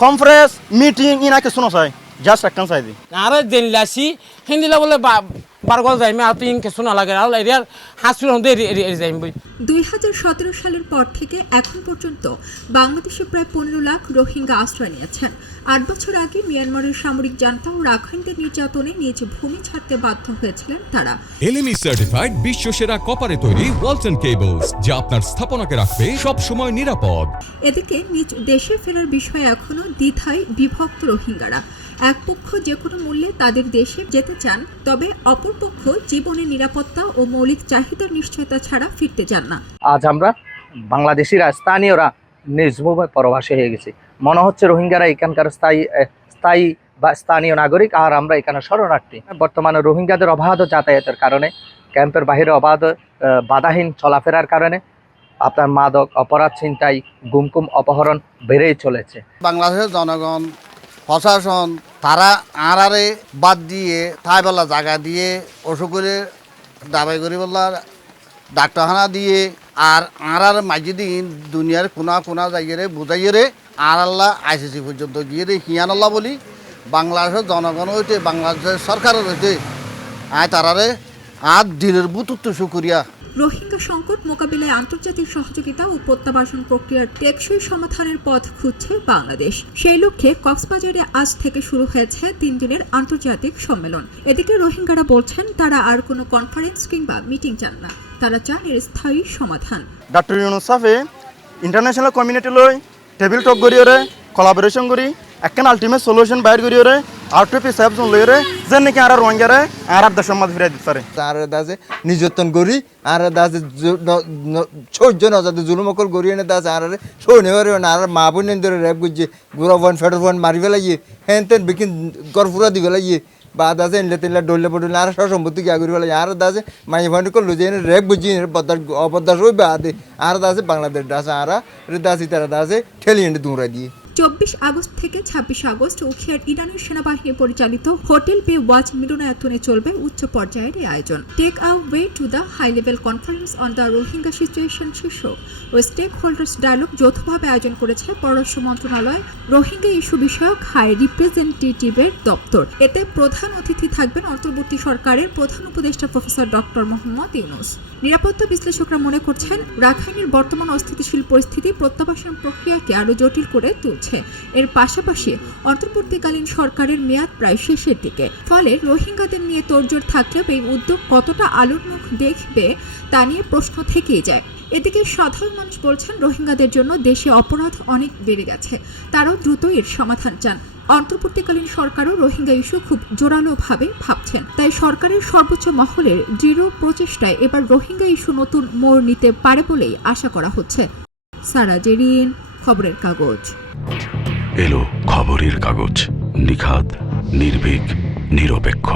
Conference meeting ইনাকে শুনো চাই just একটা চাই দি আরে দিন লাসি হিন্দিলা বলে বারগল যাইমে আর তুই ইনকে শোনা লাগে আর এরিয়ার হাসুর হন্দে যাইম বই দুই হাজার সতেরো সালের পর থেকে এখন পর্যন্ত বাংলাদেশে প্রায় পনেরো লাখ রোহিঙ্গা আশ্রয় নিয়েছেন। আট বছর আগে মিয়ানমারের সামরিক জান্তা ও রাখাইনদের নির্যাতনে নিজ ভূমি ছাড়তে বাধ্য হয়েছিলেন তারা। এলএমই সার্টিফাইড বিশ্ব সেরা কপারে তৈরি ওয়ালটন কেবলস যা আপনার স্থাপনাকে রাখবে সব সময় নিরাপদ। এদিকে নিজ দেশে ফেরার বিষয়ে এখনও দ্বিধায় বিভক্ত রোহিঙ্গারা। এক পক্ষ যে কোনো মূল্যে তাদের দেশে যেতে চান তবে অপর পক্ষ জীবনের নিরাপত্তা ও মৌলিক চাহিদার নিশ্চয়তা ছাড়া ফিরতে চান না। আজ আমরা বাংলাদেশিরা স্থানীয়রা নিজভূমে পরবাসী হয়ে গেছি। মনে হচ্ছে রোহিঙ্গারা এখানকার স্থায়ী স্থায়ী বা স্থানীয় নাগরিক আর আমরা এখানে শরণার্থী। বর্তমানে রোহিঙ্গাদের অবাধ যাতায়াতের কারণে ক্যাম্পের বাইরে অবাধ বাধাহীন চলাফেরার কারণে আপনার মাদক অপরাধ ছিনতাই গুমকুম অপহরণ বেড়েই চলেছে। বাংলাদেশের জনগণ প্রশাসন, তারা আড়ারে বাদ দিয়ে ঠাইবেলা জায়গা দিয়ে অসুখরে দাবাই বললা, ডাক্তারখানা দিয়ে আর আড়ার মাঝে দিন দুনিয়ার কোনা কোনা জায়গারে বুঝাইয়ে আর আল্লাহ আইসিসি পর্যন্ত গিয়ে রে, হিয়ান আল্লাহ বলি, বাংলাদেশের জনগণ হইতে, বাংলাদেশের সরকারের হইতে, আয় তারারে, আর দিনের বুতুত্ব সুকরিয়া রোহিঙ্গা সংকট মোকাবিলায় আন্তর্জাতিক সহযোগিতা ও প্রত্যাবাসন প্রক্রিয়ার টেকসই সমাধানের পথ খুঁজছে বাংলাদেশ। সেই লক্ষ্যে কক্সবাজারে আজ থেকে শুরু হয়েছে তিন দিনের আন্তর্জাতিক সম্মেলন। এদিকে রোহিঙ্গারা বলছেন, তারা আর কোনো কনফারেন্স কিংবা মিটিং চান না। তারা চান এর স্থায়ী সমাধান। ডক্টর ইউনুস সাফে ইন্টারন্যাশনাল কমিউনিটি লই টেবিল টক করিওরে কোলাবোরেশন করি একখান আলটিমেট সলিউশন বাইর করিওরে আউট টু পি সাহেব লইরে যেন নাকি আর রোহিঙ্গারে আর দেশের মধ্যে ফিরে দিতে আর দাসে নির্যাতন করি, আর দাসে সহ্য না, যাতে জুলুমকল করি এনে দাস আর সহনে পারে না আর মা বোন ধরে রেপ করছে গুড়া ফোন ফেটো ফোন মারি ফেলাইয়ে হ্যান তেন বিকিন গড়ফুরা দি ফেলাইয়ে বা দাসে এনলে তেনলে ডলে পড়লে আর সব সম্পত্তি গিয়া করি ফেলাই আর দাসে মাই ফোন করল যে রেপ বুঝি বদার অবদাস হইবে আদে আর দাসে বাংলাদেশ দাস আর দাসি তারা দাসে ঠেলি এনে দুমরা দিয়ে। চব্বিশ আগস্ট থেকে ছাব্বিশ আগস্ট উখিয়ার ইরানের সেনাবাহিনী পরিচালিত হোটেল পে ওয়াচ মিলনায়তনে চলবে উচ্চ পর্যায়ের এই আয়োজন। Take way to the high level conference on the Rohingya situation শীর্ষক। ও স্টেক হোল্ডার্স ডায়ালগ যৌথভাবে আয়োজন করেছে পররাষ্ট্র মন্ত্রণালয়, রোহিঙ্গা ইস্যু বিষয়ক হাই রিপ্রেজেন্টেটিভের দপ্তর। এতে প্রধান অতিথি থাকবেন অন্তর্বর্তী সরকারের প্রধান উপদেষ্টা প্রফেসর ডক্টর মোহাম্মদ ইউনুস। নিরাপত্তা বিশ্লেষকরা মনে করছেন, রাখাইনের বর্তমান অস্থিতিশীল পরিস্থিতি প্রত্যাবাসন প্রক্রিয়াকে আরও জটিল করে তুলছে। এর পাশাপাশি অন্তর্বর্তীকালীন সরকারের মেয়াদ প্রায় শেষের দিকে। ফলে রোহিঙ্গাদের নিয়ে তোড়জোড় থাকলেও এই উদ্যোগ কতটা আলোর মুখ দেখবে তা নিয়ে প্রশ্ন থেকেই যায়। এদিকে সাধারণ মানুষ বলছেন, রোহিঙ্গাদের জন্য দেশে অপরাধ অনেক বেড়ে গেছে। তারাও দ্রুত এর সমাধান চান। অন্তর্বর্তীকালীন সরকারও রোহিঙ্গা ইস্যু খুব জোরালোভাবে ভাবছেন। তাই সরকারের সর্বোচ্চ মহলের দৃঢ় প্রচেষ্টায় এবার রোহিঙ্গা ইস্যু নতুন মোড় নিতে পারে বলেই আশা করা হচ্ছে। সারা জেরিন খবরের কাগজ। এলো খবরের কাগজ নিখাত নির্ভীক নিরপেক্ষ।